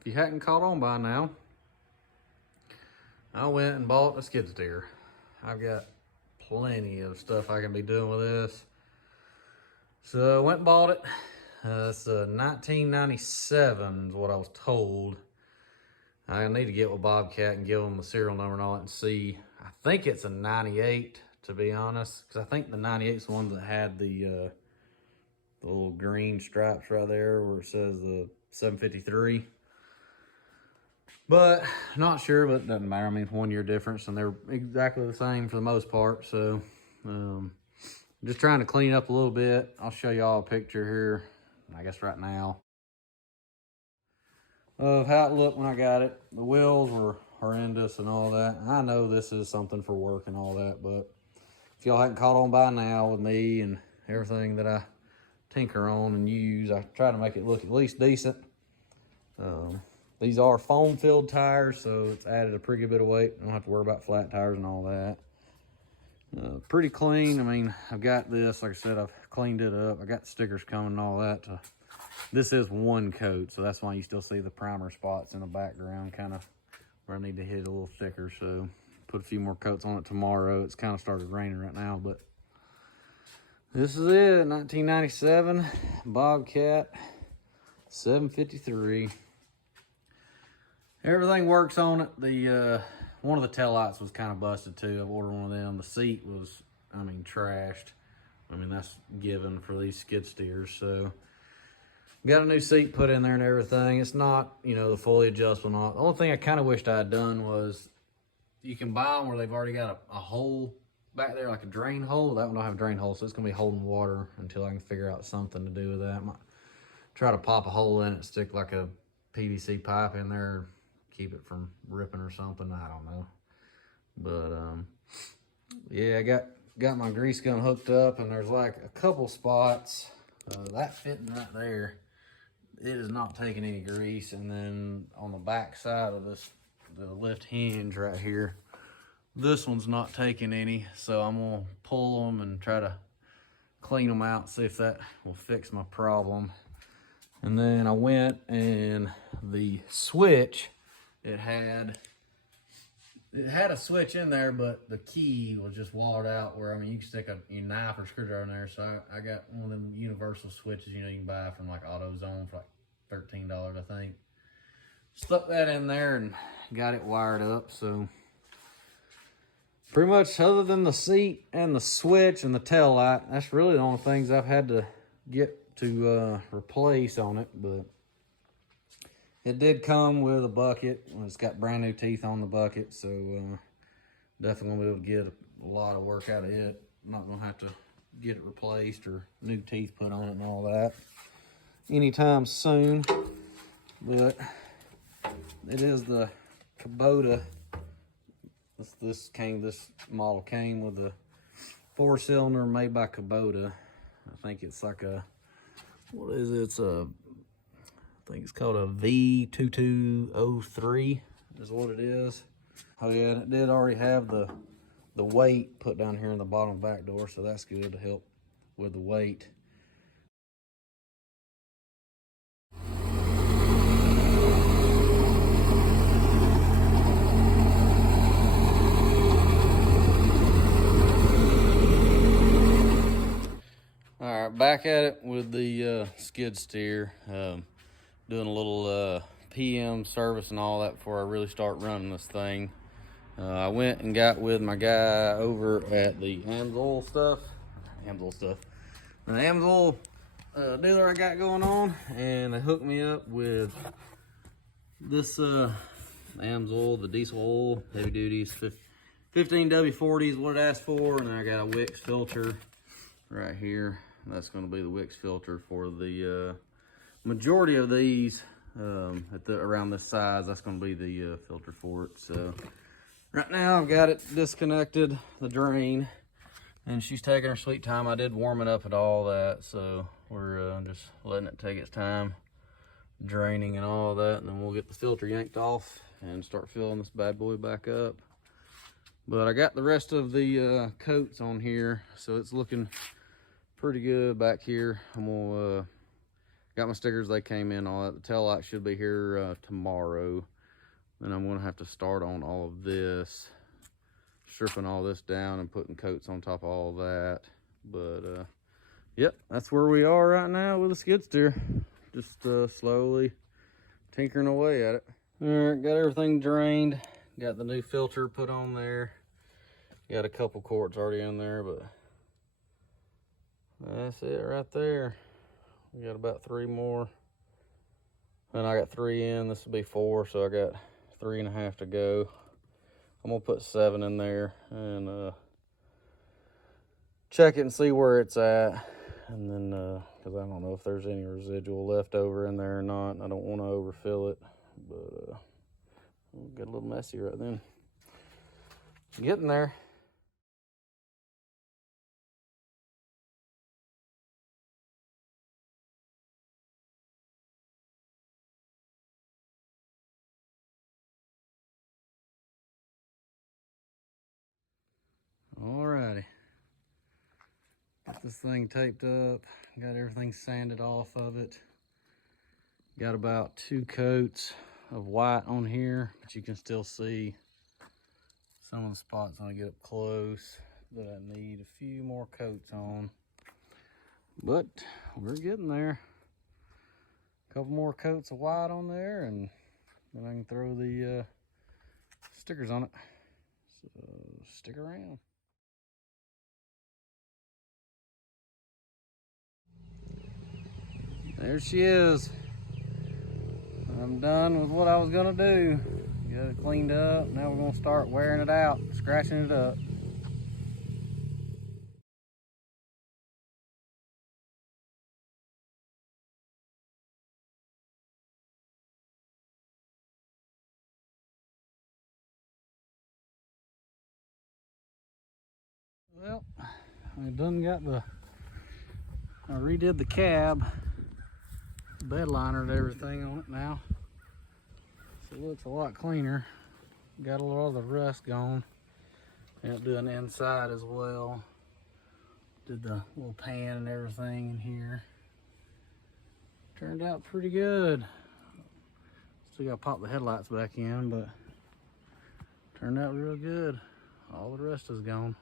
if you hadn't caught on by now, I went and bought a skid steer. I've got plenty of stuff I can be doing with this. So I went and bought it. It's a 1997 is what I was told. I need to get with BobCat and give them the serial number and all that and see. I think it's a 98, to be honest, because I think the 98 is the one that had the little green stripes right there where it says the 753. But not sure, but it doesn't matter. I mean, it's 1 year difference and they're exactly the same for the most part. So just trying to clean up a little bit. I'll show y'all a picture here, I guess right now, of how it looked when I got it. The wheels were horrendous and all that. I know this is something for work and all that, but if y'all hadn't caught on by now with me and everything that I tinker on and use, I try to make it look at least decent. These are foam filled tires, so it's added a pretty good bit of weight. I don't have to worry about flat tires and all that. Pretty clean. I mean, I've got this, like I said, I've cleaned it up. I got the stickers coming and all that. This is one coat, so that's why you still see the primer spots in the background, kind of where I need to hit a little thicker. So put a few more coats on it tomorrow. It's kind of started raining right now, but this is it. 1997 BobCat 753. Everything works on it. The one of the tail lights was kind of busted too. I ordered one of them. The seat was, I mean, trashed. I mean, that's given for these skid steers. So got a new seat put in there and everything. It's not, you know, the fully adjustable knot. The only thing I kind of wished I had done was, you can buy them where they've already got a hole back there, like a drain hole. That one don't have a drain hole, so it's gonna be holding water until I can figure out something to do with that. I might try to pop a hole in it, stick like a PVC pipe in there, keep it from ripping or something. I don't know. But yeah, I got my grease gun hooked up, and there's like a couple spots. That fitting right there, it is not taking any grease. And then on the back side of this, the lift hinge right here, this one's not taking any. So I'm gonna pull them and try to clean them out, see if that will fix my problem. And then I went, and the switch, it had a switch in there, but the key was just walled out where, I mean, you can stick a knife or screwdriver in there. So I got one of them universal switches, you know, you can buy from like AutoZone for like $13, I think. Stuck that in there and got it wired up. So pretty much, other than the seat and the switch and the tail light, that's really the only things I've had to get to replace on it. But it did come with a bucket. It's got brand new teeth on the bucket, so definitely gonna be able to get a lot of work out of it. I'm not gonna have to get it replaced or new teeth put on it and all that anytime soon. But it is the Kubota. This model came with a 4-cylinder made by Kubota. I think it's like a, what is it? I think it's called a V2203 is what it is. Oh yeah, and it did already have the weight put down here in the bottom back door, so that's good to help with the weight. All right, back at it with the skid steer. Doing a little PM service and all that before I really start running this thing. I went and got with my guy over at the Amsoil dealer I got going on, and they hooked me up with this Amsoil, the diesel oil, heavy duties, 15W40 is what it asked for, and then I got a Wix filter right here. That's going to be the Wix filter for the majority of these around this size. That's going to be the filter for it. So right now I've got it disconnected, the drain, and she's taking her sweet time. I did warm it up and all that, so we're just letting it take its time, draining and all that, and then we'll get the filter yanked off and start filling this bad boy back up. But I got the rest of the coats on here, so it's looking pretty good back here. I'm gonna Got my stickers, they came in, all that. The tail light should be here tomorrow. Then I'm gonna have to start on all of this, stripping all this down and putting coats on top of all that. But yep, that's where we are right now with the skid steer. Just slowly tinkering away at it. All right, got everything drained. Got the new filter put on there. Got a couple quarts already in there, but that's it right there. We got about 3 more. And I got 3 in, this will be 4, so I got 3.5 to go. I'm gonna put 7 in there and check it and see where it's at. And then, cause I don't know if there's any residual left over in there or not. And I don't wanna overfill it, but we'll get a little messy right then. Getting there. Alrighty. Got this thing taped up. Got everything sanded off of it. Got about 2 coats of white on here, but you can still see some of the spots when I get up close that I need a few more coats on. But we're getting there. A couple more coats of white on there, and then I can throw the stickers on it. So stick around. There she is. I'm done with what I was gonna do. Got it cleaned up. Now we're gonna start wearing it out, scratching it up. Well, I done got I redid the cab, bed liner and everything on it now. So it looks a lot cleaner. Got a lot of the rust gone. Ended up doing the inside as well. Did the little pan and everything in here. Turned out pretty good. Still gotta pop the headlights back in, but turned out real good. All the rest is gone.